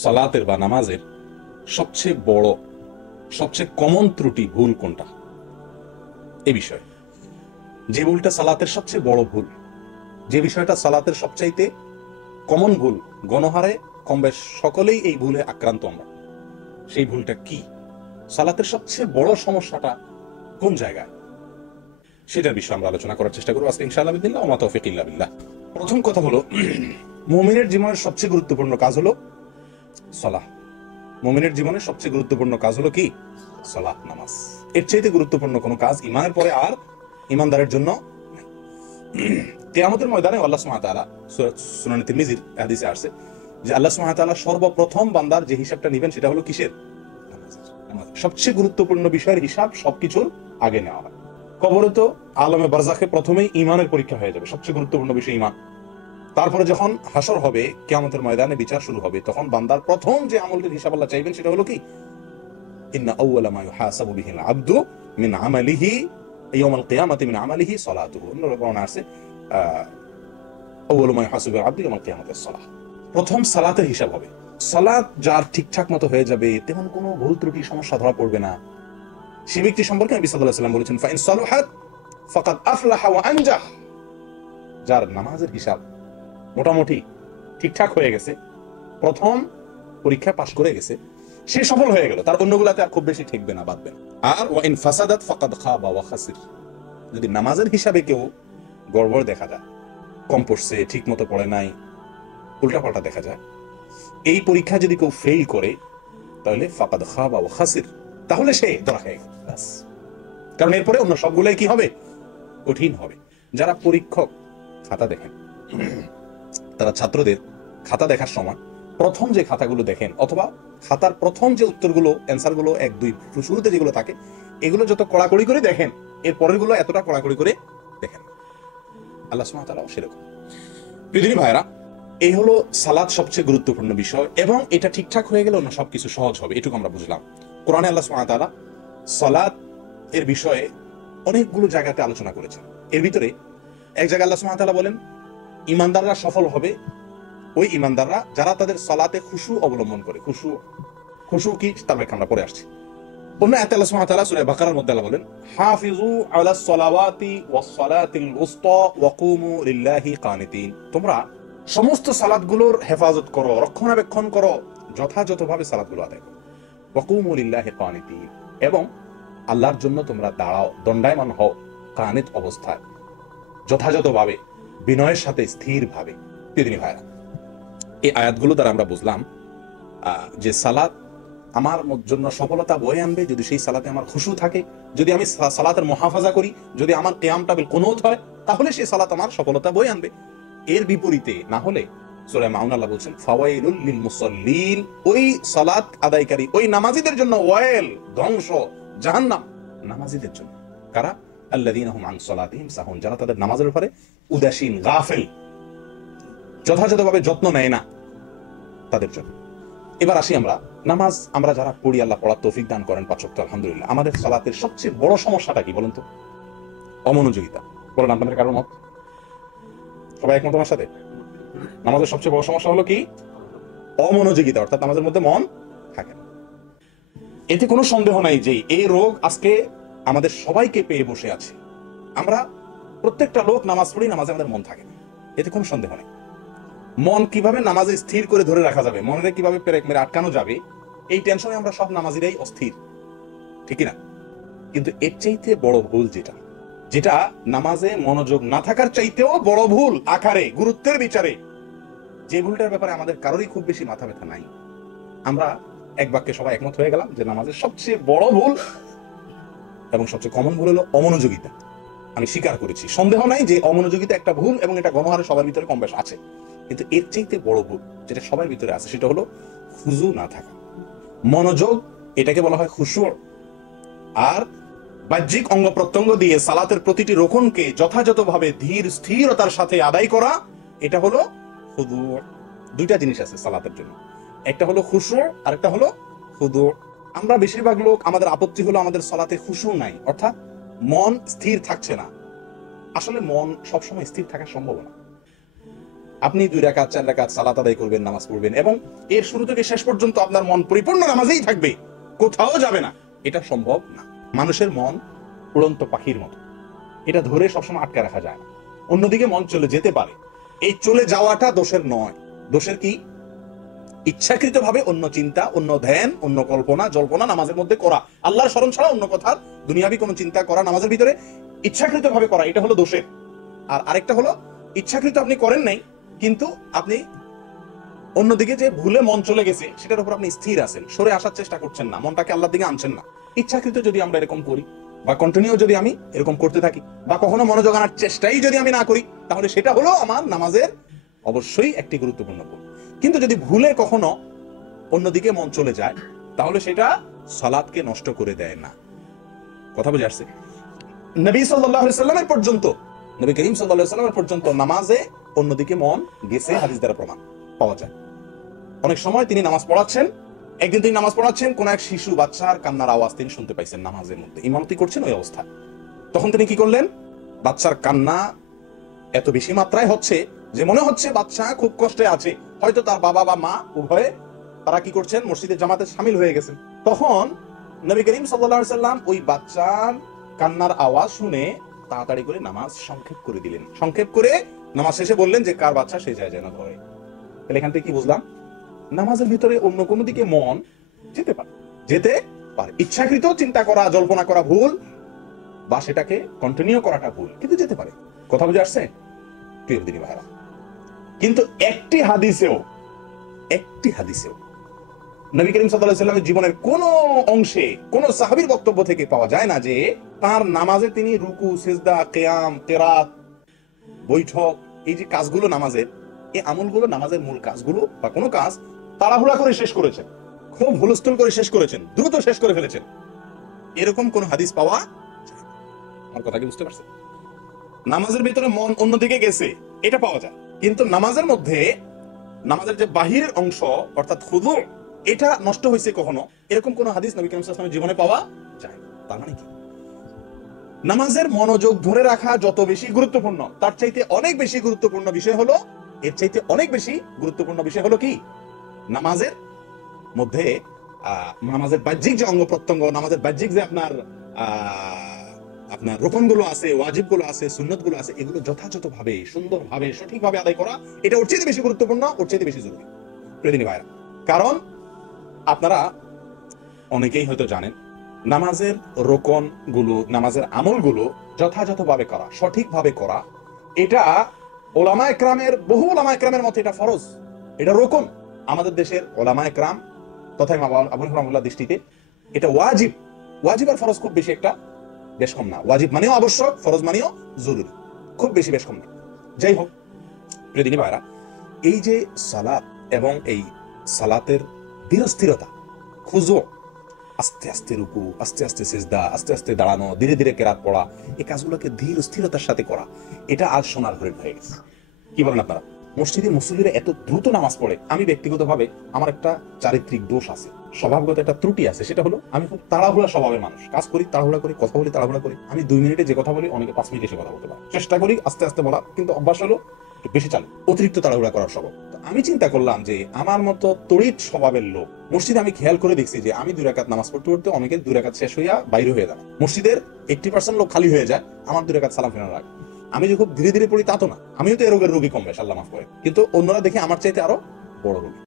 সালাতের বা নামাজের সবচেয়ে বড়, সবচেয়ে কমন ত্রুটি ভুল কোনটা, এই বিষয়ে। যে ভুলটা সালাতের সবচেয়ে বড় ভুল, যে বিষয়টা সালাতের সবচাইতে কমন ভুল, গণহারে কম বেশ সকলেই এই ভুলে আক্রান্ত আমরা, সেই ভুলটা কি? সালাতের সবচেয়ে বড় সমস্যাটা কোন জায়গায়, সেটার বিষয়ে আমরা আলোচনা করার চেষ্টা করবো আজকে ইনশাআল্লাহ বিদিল্লাহ, ওয়া মা তাওফীক ইল্লা বিল্লাহ। প্রথম কথা হলো, মুমিনের জীবনের সবচেয়ে গুরুত্বপূর্ণ কাজ হলো সালাহ। মুমিনের জীবনের সবচেয়ে গুরুত্বপূর্ণ কাজ হলো কি? সালাহ, নামাজ। এর চাইতে গুরুত্বপূর্ণ কোনো কাজ ইমানের পরে আর ইমানদারের জন্য নাই। কিয়ামতের ময়দানে আল্লাহ সুবহানাহু ওয়া তাআলা, সুনান তিরমিজির হাদিসে আসছে যে আল্লাহ সুবহানাহু ওয়া তাআলা সর্বপ্রথম বান্দার যে হিসাবটা নেবেন সেটা হলো কিসের? নামাজের। সবচেয়ে গুরুত্বপূর্ণ বিষয়ের হিসাব সবকিছুর আগে নেওয়া হয়। কবরে তো আলমে বারজাখে প্রথমেই ইমানের পরীক্ষা হয়ে যাবে, সবচেয়ে গুরুত্বপূর্ণ বিষয় ইমান। তারপরে যখন হাসর হবে, কিয়ামতের ময়দানে বিচার শুরু হবে, তখন বান্দার প্রথম যে আমলটির হিসাব আল্লাহ চাইবেন সেটা হলো কি? ইন্না আউওয়ালা মা ইউহাসাবু বিহিল আবদু মিন আমালিহি ইয়াউমাল কিয়ামাতি মিন আমালিহি সালাতুহু। অন্যরা বর্ণনা আছে আউওয়ালু মা ইউহাসাবু বিল আবদি ইয়াউমাল কিয়ামাতি সালাহ। প্রথম সালাতের হিসাব হবে। সালাত যার ঠিকঠাক মতো হয়ে যাবে, তেমন কোনো ভুল ত্রুটি সমস্যা ধরা পড়বে না, সে ব্যক্তি সম্পর্কে নবী সাল্লাল্লাহু আলাইহি ওয়াসাল্লাম বলেছেন ফাইন সালাহাত ফাকাদ আফলাহা ওয়া আনজাহ। যার নামাজের হিসাব মোটামুটি ঠিকঠাক হয়ে গেছে, প্রথম পরীক্ষা পাশ করে গেছে, সে সফল হয়ে গেল, তার অন্যগুলাতে আর খুব বেশি ঠেকবে না, বাঁধবে না। আর ওয়া ইন ফাসাদাত ফাকাদ খাবা ওয়া খাসির। যদি নামাজের হিসাবে কেউ গড়বড় দেখা যায়, কম পড়ছে, ঠিক মতো পড়ে নাই, উল্টাপাল্টা দেখা যায়, এই পরীক্ষা যদি কেউ ফেল করে, তাহলে ফাকাদ খাবা ওয়া খাসির, তাহলে সে ধরা খেয়ে গেল। কারণ এরপরে অন্য সবগুলাই কি হবে? কঠিন হবে। যারা পরীক্ষক খাতা দেখেন, তারা ছাত্রদের খাতা দেখার সময় প্রথম যে খাতাগুলো দেখেন, অথবা খাতার প্রথম যে উত্তরগুলো, অ্যান্সার গুলো 1, 2 শুরুতে যেগুলো থাকে, এগুলো যত কড়াকড়ি করে দেখেন, এর পরের গুলো এতটা কড়াকড়ি করে দেখেন। আল্লাহ সুবহানাহু ওয়া তাআলা সেরকম। পৃথিবী ভাইরা, এই হলো সালাত সবচেয়ে গুরুত্বপূর্ণ বিষয়, এবং এটা ঠিকঠাক হয়ে গেলে অন্য সবকিছু সহজ হবে, এটুকু আমরা বুঝলাম। কোরআনে আল্লাহ সুবহানাহু ওয়া তাআলা সালাত এর বিষয়ে অনেকগুলো জায়গাতে আলোচনা করেছেন। এর ভিতরে এক জায়গায় আল্লাহ সুবহানাহু ওয়া তাআলা বলেন, ইমানদাররা সফল হবে ওই ইমানদাররা যারা তাদের সালাতে খুশু অবলম্বন করে। খুশু কি, তার ব্যাখ্যা আমরা পরে আসছি। অন্য আয়াতে আল্লাহ সুবহানাহু ওয়া তাআলা সূরা বাকারার মধ্যে আল্লাহ বলেন, হাফিজু আলাস সালাওয়াতি ওয়াস সালাতিল উসতা ওয়া কুমু লিল্লাহি কানিতিন। তোমরা সমস্ত সালাতগুলোর হেফাজত করো, রক্ষণাবেক্ষণ করো, যথাযথভাবে সালাতগুলো আদায় করো। ওয়া কুমু লিল্লাহি কানিতিন, এবং আল্লাহর জন্য তোমরা দাঁড়াও, দণ্ডায়মান হও, কানিত অবস্থায়, যথাযথভাবে, বিনয়ের সাথে, স্থিরভাবে। প্রিয় ভাইরা, এই আয়াতগুলো দ্বারা আমরা বুঝলাম যে সালাত আমার জন্য সফলতা বয়ে আনবে যদি সেই সালাতে আমার খুশু থাকে, যদি আমি সালাতের মুহাফাজা করি, যদি আমার কিয়ামটা বিল কুনুত হয়, তাহলে সেই সালাত আমার সফলতা বয়ে আনবে। এর বিপরীতে না হলে সূরা মাউন আল্লাহ বলছেন ফাওয়াইলুল লিল মুসাল্লিন, ওই সালাত আদায়কারী, ওই নামাজীদের জন্য ওয়াইল, ধ্বংস, জাহান্নাম নামাজীদের জন্য। কারা? আল্লাযীনা হুম আন সালাতিহিম সাহুন, যারা তাদের নামাজের ব্যাপারে উদাসীন, গাফিল, যথাযথভাবে যত্ন নেয় না, তাদের জন্য। এবার আসি আমরা নামাজ, আমরা যারা পড়ি, আল্লাহ পড়ার তৌফিক দান করেন 5 ওয়াক্ত আলহামদুলিল্লাহ। আমাদের সালাতের সবচেয়ে বড় সমস্যাটা কি বলেন তো? অমনোযোগিতা। বলেন আপনাদের কারোর মত? সবাই একমত আমার সাথে? নামাজের সবচেয়ে বড় সমস্যা হলো কি? অমনোযোগিতা, অর্থাৎ নামাজের মধ্যে মন থাকে না। এতে কোনো সন্দেহ নাই যে এই রোগ আজকে আমাদের সবাইকে পেয়ে বসে আছে। আমরা প্রত্যেকটা লোক নামাজ পড়ি, নামাজে আমাদের মন থাকে না, এতে কোনো সন্দেহ নেই। মন কিভাবে নামাজে স্থির করে ধরে রাখা যাবে, মনে কিভাবে পেরেক মেরে আটকানো যাবে, এই টেনশনে আমরা সব নামাজিরাই অস্থির, ঠিক না? কিন্তু এর চাইতে বড় ভুল যেটা নামাজে মনোযোগ না থাকার চাইতেও বড় ভুল আকারে, গুরুত্বের বিচারে, যে ভুলটার ব্যাপারে আমাদের কারোরই খুব বেশি মাথা ব্যথা নাই, আমরা এক বাক্যে সবাই একমত হয়ে গেলাম যে নামাজের সবচেয়ে বড় ভুল এবং সবচেয়ে কমন ভুল হলো অমনোযোগিতা। আমি স্বীকার করেছি, সন্দেহ নাই যে অমনোযোগিতা একটা ভুল, এবং এটা গণহারে সবার ভিতরে কম বেশ আছে। কিন্তু এর চাইতে বড় ভুল যেটা সবার ভিতরে আছে, সেটা হলো খুজু না থাকা। মনোযোগ, এটাকে বলা হয় খুশু। আর বাহ্যিক অঙ্গ প্রত্যঙ্গ দিয়ে সালাতের প্রতিটি রকনকে যথাযথভাবে ধীর স্থিরতার সাথে আদায় করা, এটা হলো খুদু। দুইটা জিনিস আছে সালাতের জন্য, একটা হলো খুশু আর একটা হলো খুদু। আমরা বেশিরভাগ লোক, আমাদের আপত্তি হলো আমাদের সালাতে খুশু নাই, অর্থাৎ মন স্থির থাকছে না। আসলে মন সবসময় স্থির থাকা সম্ভব না। আপনি 2 রাকাত 4 রাকাত সালাত আদায় করবেন, নামাজ পড়বেন এবং এর শুরু থেকে শেষ পর্যন্ত আপনার মন পরিপূর্ণ নামাজেই থাকবে, কোথাও যাবে না, এটা সম্ভব না। মানুষের মন উড়ন্ত পাখির মতো, এটা ধরে সবসময় আটকে রাখা যায় না, অন্যদিকে মন চলে যেতে পারে। এই চলে যাওয়াটা দোষের নয়। দোষের কি? ইচ্ছাকৃত ভাবে অন্য চিন্তা, অন্য ধ্যান, অন্য কল্পনা জল্পনা নামাজের মধ্যে করা, আল্লাহর স্মরণ ছাড়া অন্য কথার দুনিয়াবি কোনো চিন্তা করা নামাজের ভিতরে ইচ্ছাকৃত ভাবে করা, এটা হলো দোষের। আর আরেকটা হলো ইচ্ছাকৃত আপনি করেন নাই, কিন্তু আপনি অন্যদিকে যে ভুলে মন চলে গেছে সেটার উপর আপনি স্থির আছেন, সরে আসার চেষ্টা করছেন না, মনটাকে আল্লাহর দিকে আনছেন না। ইচ্ছাকৃত যদি আমরা এরকম করি বা কন্টিনিউ যদি আমি এরকম করতে থাকি বা কখনো মনোযোগ আনার চেষ্টাই যদি আমি না করি, তাহলে সেটা হলো আমার নামাজের অবশ্যই একটি গুরুত্বপূর্ণ ভুল। কিন্তু যদি ভুলে কখনো অন্যদিকে মন চলে যায়, তাহলে সেটা সালাতকে নষ্ট করে দেয় না। কথা বুঝে আসছে? নবী সাল্লাল্লাহু আলাইহি সাল্লামের পর্যন্ত, নবী করিম সাল্লাল্লাহু আলাইহি সাল্লামের পর্যন্ত নামাজে অন্যদিকে মন গেছে হাদিস দ্বারা প্রমাণ পাওয়া যায়। অনেক সময় তিনি নামাজ পড়াচ্ছেন, একদিন তিনি নামাজ পড়াচ্ছেন, কোন এক শিশু বাচ্চার কান্নার আওয়াজ তিনি শুনতে পাইছেন নামাজের মধ্যে, ইমামতি করছেন ওই অবস্থায়। তখন তিনি কি করলেন? বাচ্চার কান্না এত বেশি মাত্রায় হচ্ছে যে মনে হচ্ছে বাচ্চা খুব কষ্টে আছে, হয়তো তার বাবা বা মা উভয়ে তারা কি করছেন, মসজিদের জামাতে শামিল হয়ে গেছেন। তখন নবী করিম সাল্লাল্লাহু আলাইহি সাল্লাম ওই বাচ্চার কান্নার আওয়াজ শুনে তাড়াতাড়ি করে নামাজ সংক্ষেপ করে দিলেন। সংক্ষেপ করে নামাজ শেষে বললেন যে কার বাচ্চা সে যায় যেন ধরে। তাহলে এখান থেকে কি বুঝলাম? নামাজের ভিতরে অন্য কোনো দিকে মন যেতে পারে, যেতে পারে। ইচ্ছাকৃত চিন্তা করা, জল্পনা করা ভুল, বা সেটাকে কন্টিনিউ করাটা ভুল, কিন্তু যেতে পারে। কথা বুঝে আসছে প্রিয় দিনী ভাইরা? কিন্তু একটি হাদিসেও নবী করিম সাল্লাল্লাহু আলাইহি সাল্লামের জীবনের কোন অংশে কোন সাহাবীর বক্তব্য থেকে পাওয়া যায় না যে তার নামাজে তিনি রুকু, সিজদা, কিয়াম, কিরাত, বৈঠক, এই যে কাজগুলো নামাজের, এই আমলগুলো নামাজের মূল কাজগুলো বা কোনো কাজ তাড়াহুড়া করে শেষ করেছেন, খুব হুলস্থুল করে শেষ করেছেন, দ্রুত শেষ করে ফেলেছেন, এরকম কোন হাদিস পাওয়া যায় না। আমার কথা কি বুঝতে পারছেন? নামাজের ভিতরে মন অন্যদিকে গেছে এটা পাওয়া যায়, কিন্তু নামাজের মধ্যে নামাজের যে বাহিরের অংশ অর্থাৎ খুদু, এটা নষ্ট হয়েছে কখনো, এরকম কোন হাদিস নবী করিম সাল্লাল্লাহু আলাইহি ওয়াসাল্লামের জীবনে পাওয়া যায় না। তার মানে কি? নামাজের মনোযোগ ধরে রাখা যত বেশি গুরুত্বপূর্ণ, তার চাইতে অনেক বেশি গুরুত্বপূর্ণ বিষয় হলো, এর চাইতে অনেক বেশি গুরুত্বপূর্ণ বিষয় হলো কি, নামাজের মধ্যে নামাজের বাহ্যিক যে অঙ্গ প্রত্যঙ্গ, নামাজের বাহ্যিক যে আপনার রুকনগুলো আছে, ওয়াজিবগুলো আছে, সুন্নতগুলো আছে, এগুলো যথাযথভাবে, সুন্দরভাবে, সঠিকভাবে আদায় করা, এটা ওর চাইতে বেশি গুরুত্বপূর্ণ, ওর চাইতে বেশি জরুরি প্রিয় ভাইরা। কারণ আপনারা অনেকেই হয়তো জানেন, নামাজের রোকন গুলো, নামাজের আমলগুলো যথাযথভাবে করা, সঠিকভাবে করা, এটা ওলামা একরামের, বহু ওলামা একরামের মতে এটা ফরজ, এটা রোকন। আমাদের দেশের ওলামা একরাম তথা ইমাম আবু হানিফা রাহিমাহুল্লাহর দৃষ্টিতে এটা ওয়াজিব। ওয়াজিব আর ফরজ খুব বেশি একটা বেশ কম না। ওয়াজিব মানেও আবশ্যক, ফরজ মানেও জরুরি, খুব বেশি বেশ কম না। যাই হোক প্রিয় দিনী ভাইরা, এই যে সালাত এবং এই সালাতের ধীরস্থিরতা, খুজু, আস্তে আস্তে রুকু, আস্তে আস্তে সিজদা, আস্তে আস্তে দাঁড়ানো, ধীরে ধীরে কেরাত পড়া, এই কাজগুলোকে ধীর স্থিরতার সাথে করা, এটা আজ সোনার হরিণ হয়ে গেছে। কি বলেন আপনারা? মসজিদে মুসল্লিরা এত দ্রুত নামাজ পড়ে। আমি ব্যক্তিগতভাবে আমার একটা চারিত্রিক দোষ আছে, স্বভাবগত একটা ত্রুটি আছে, সেটা হলো আমি খুব তাড়াহুড়া স্বভাবের মানুষ। কাজ করি তাড়াহুড়া করি, কথা বলি তাড়াহুড়া করি। আমি 2 মিনিটে যে কথা বলি অনেকে 5 মিনিটে সে কথা বলতে পারে। চেষ্টা করি আস্তে আস্তে বলা, কিন্তু অভ্যাস হলো বেশি চালু, অতিরিক্ত তাড়াহুড়া করার স্বভাব। আমি চিন্তা করলাম যে আমার মতো তড়িৎ স্বভাবের লোক মসজিদে আমি খেয়াল করে দেখছি যে আমি 2 রাকাত নামাজ পড়তে পড়তে অনেকের 2 রাকাত শেষ হইয়া বাইরে হয়ে যাবে, মসজিদের 80% লোক খালি হয়ে যায় আমার 2 রাকাত সালাম ফেরানোর আগে। আমি যে খুব ধীরে ধীরে পড়ি তা তো না, আমিও তো এ রোগের রোগী কম বেশ, আল্লাহ মাফ করে, কিন্তু অন্যরা দেখে আমার চাইতে আরো বড় রোগী।